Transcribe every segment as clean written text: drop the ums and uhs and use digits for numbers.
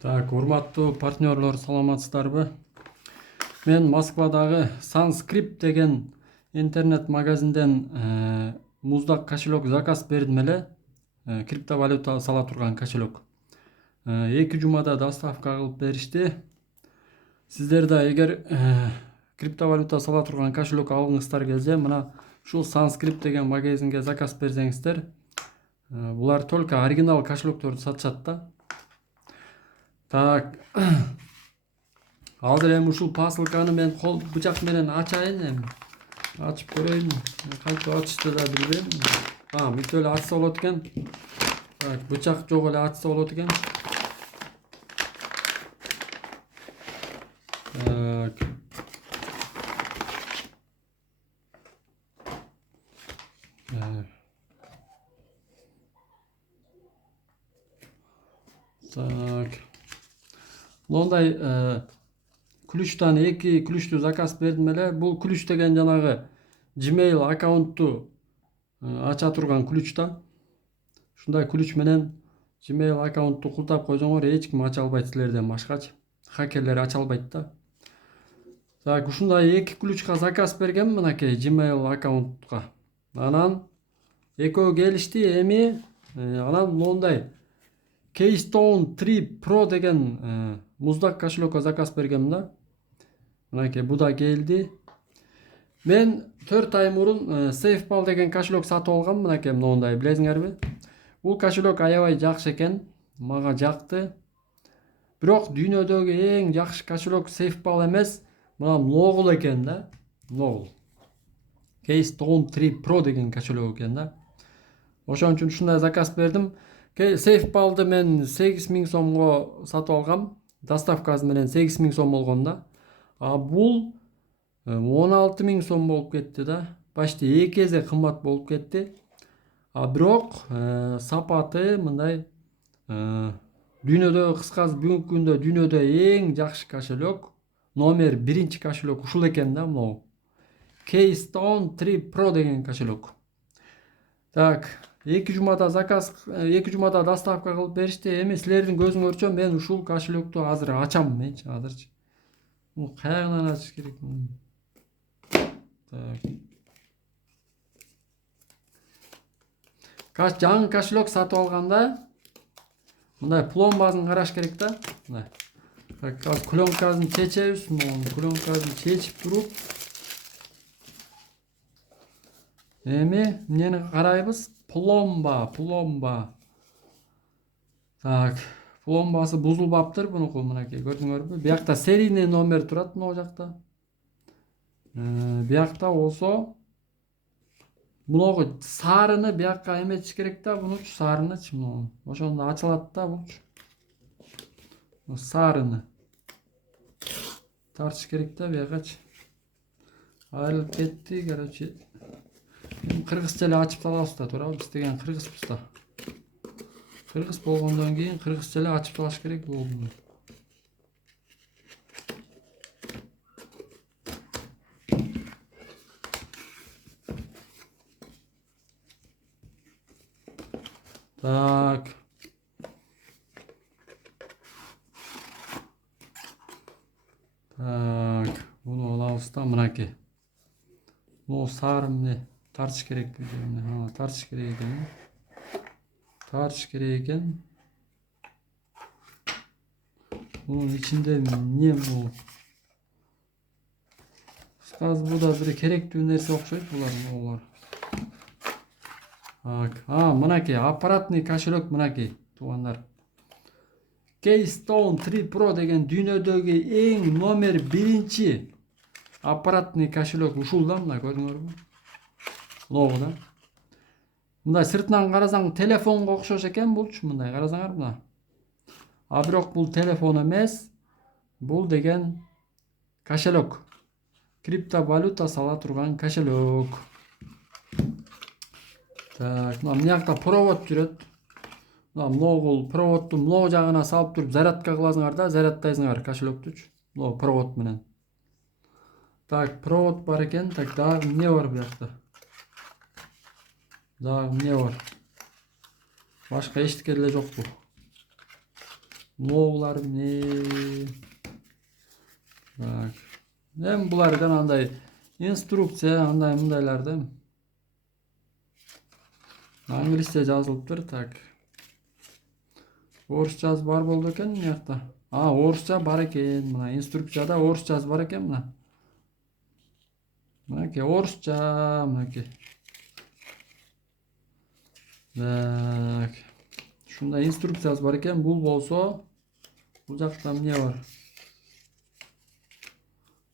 Так, урматтуу партнерлор, саламатсыздарбы? Мен Москвадагы Sanskrit деген интернет магазинден муздак кошелек заказ бердим эле. Криптовалюта сала турган кошелек. 2 жумада доставка кылып беришти. Сиздер да эгер криптовалюта сала турган кошелек алгыңыздар келсе, мына ушул Sanskrit деген магазинге заказ берсеңиздер, булар только оригинал кошелектерди сатышат да. Так, азыр эми ушул посылканы мен кол бычак менен ачайын эми. Ачып көрөйүн. Кантип ачышты да билбейм. Мынтип эле ачса болот экен. Так, бычак жок эле ачса болот экен. Так. Мондай ключтан 2 ключту заказ бердим эле. Бул ключ деген жанагы Gmail аккаунтту ача турган ключ да. Ушундай ключ менен Gmail аккаунтту култап койсоңор эч ким ача албайт силерден башкачы. Хакерлер ача албайт да. Так, ушундай 2 ключка заказ бергем мынакей Gmail аккаунтка. Анан экөө келишти, эми анан мондай Keystone 3 Pro деген муздак кошелекке заказ бергем да. Мынакей бу да келди. Мен 4 ай мурун SafePal деген кошелек сатып алгам, мынакей мондай, билесиңерби? Бул кошелек аябай жакшы экен, мага жакты. Бирок дүйнөдөгү эң жакшы кошелек SafePal эмес, мына Noggle экен да. Noggle. Keystone 3 Pro деген кошелек экен да. Ошон үчүн ушундай заказ бердим. SafePal'ды мен 8000 сомго сатып алгам. Доставкасы менен 8000 сом болгон да. Бул 16000 сом болуп кетти да. Почти 2 эсе кымбат болуп кетти. Бирок сапаты мындай дүйнөдө кыскасы бүгүнкү күндө дүйнөдө эң жакшы кошелек, номер 1 кошелек ушул экен да, могу. Keystone 3 Pro деген кошелек. Так, 2 жумада доставка кылып беришти. Эми силердин көзүңөрчө мен ушул кошелекту азыр ачам, азырчы. Бул каягынан ачыш керек? Так. Жаңы кошелек сатып алганда мындай пломбасын караш керек да. Мындай. Так, пленкасын чечебиз, пленкасын чечип туруп, эми эмнени карайбыз? Пломба. Так, пломбасы бузулбаптыр бунуку, мынакей, көрдүңөрбү? Биякта серийный номер турат, могу жакта. Биякта болсо муногу сарыны биякка эметиш керек да, бунучу сарынычы, ошондо ачылат да булчу. Сарыны тартыш керек да биякачы. Айрылып кетти, короче. Кыргызча эле ачып салабыз да, туурабы? Биз деген кыргызбыз да. Кыргыз болгондон кийин кыргызча эле ачып салыш керек болду. Так. Так, буну алабыз да, мынакей. Могу сары эмне тартыш керек экен. Тартыш керек экен. Бунун ичинде эмне бул? Кыскасы бу да бир керектүү нерсе окшойт булар. Так, мынакей аппаратный кошелек, мынакей, туугандар. Keystone 3 Pro деген дүйнөдөгү эң номер 1 аппаратный кошелек ушул да, мына көрдүңөрбү? Логу да. Мындай сыртынан карасаң телефонго окшош экен булчу, мындай карасаңар мына. Бирок бул телефон эмес, бул деген кошелек. Криптовалюта сала турган кошелек. Так, мына жакта провод жүрөт. Могул проводду могу жагына салып туруп зарядка кыласыңар да, зарядтайсыңар кошелектүчү. Могу провод менен. Так, провод бар экен. Так, дагы эмне бар буякта? Башка эчтеке эле жокпу? Лоулар эмне? Так. Эми булардан андай инструкция андай мындайлар да. Англисче жазылыптыр. Так. Орусча бар болду экен мыякта. Орусча бар экен. Мына инструкцияда орусча бар экен мына. Мынакей орусча, мынакей. Так. Ушундай инструкциясы бар экен. Бул болсо, бул жакта эмне бар?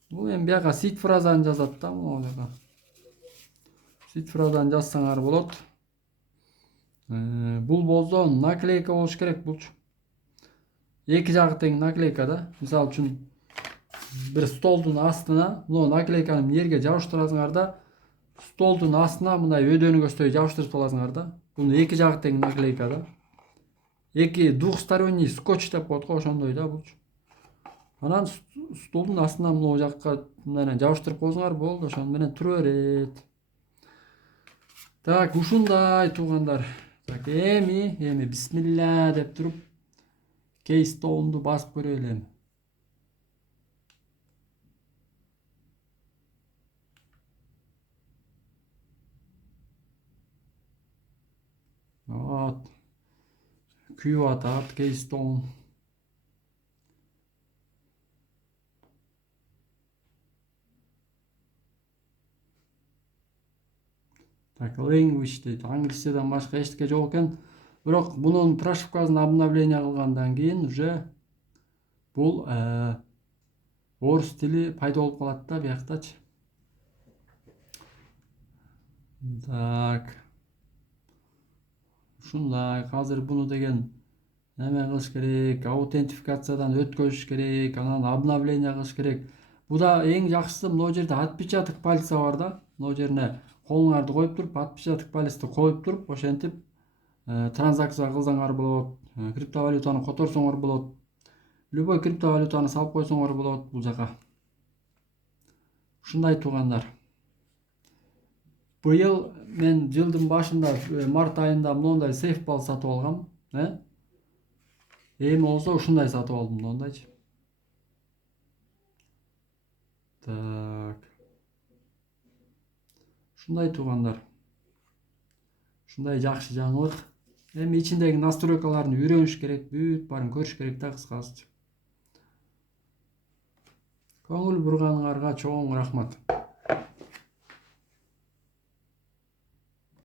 Бул эми бияка сит фразаны жазат да, могу жака. Сит фразаны жазсаңар болот. Бул болсо наклейка болуш керек булчу. Эки жагы тең наклейка да. Мисалы үчүн бир столдун астына мына наклейканы жерге жабыштырасыңар да, столдун астына мындай өйдөнүгөстөй жабыштырып саласыңар да. Бул эки жагы тең наклейка да. Эки двухсторонний скотч деп коет го, ошондой да булчу. Анан столдун астына мына жакка мындай жабыштырып койсоңар болду, ошону менен тура берет. Так, ушундай туугандар. Так, эми бисмилля деп туруп Keystone'ду басып көрөлү эми. Вот. Күйүп атат Keystone. Так, language дейт. Англисчеден башка эчтеке жок экен. Бирок бунун прошивкасын обновление кылгандан кийин уже бул орус тили пайда болуп калат да бияктачы. Так. Ушундай, азыр буну деген эме кылыш керек, аутентификациядан өткөзүш керек, анан обновление кылыш керек. Буда эң жакшысы мына жерде отпечаток пальца бар да. Мына жерине колуңарды коюп туруп, отпечаток пальцты коюп туруп, ошентип транзакция кылсаңар болот, криптовалютаны которсоңор болот. Любой криптовалютаны салып койсоңор болот бул жака. Ушундай туугандар. Быйыл мен жылдын башында март айында моундай сейфбал сатып алгам, эми болсо ушундай сатып алдым моундайчы. Так. Ушундай туугандар. Ушундай жакшы жаңылык. Эми ичиндеги настройкаларын үйрөнүш керек, бүт баарын көрүш керек да кыскасы. Көңүл бурганыңарга чоң рахмат.